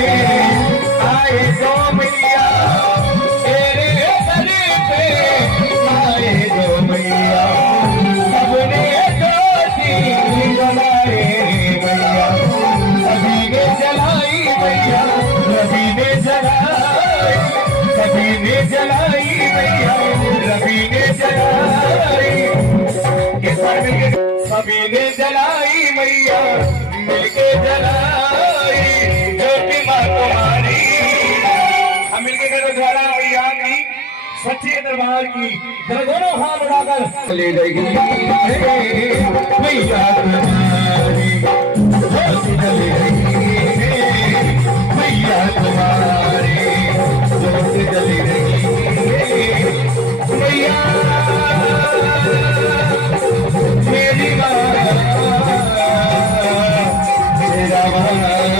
पे आए जो मैया, तेरे दर पे आए जो मैया, सबने ज्योति जलाए मैया, सभी ने जलाई मैया, रवि ने जलाई, सभी ने जलाई मैया, रवि ने जलाई, सभी ने जलाई मैया, मिलके जलाई ज्योति माँ तुम्हारी। हम मिलके करो ज्वाला मैया की, सच्चे दरबार की, दोनों हाथ उठाकर ले जाएगी मैया तुम्हारी, ज्योति जल रही है मैया तुम्हारी, ज्योति जल रही है मैया मेरी माँ, मेरा माँ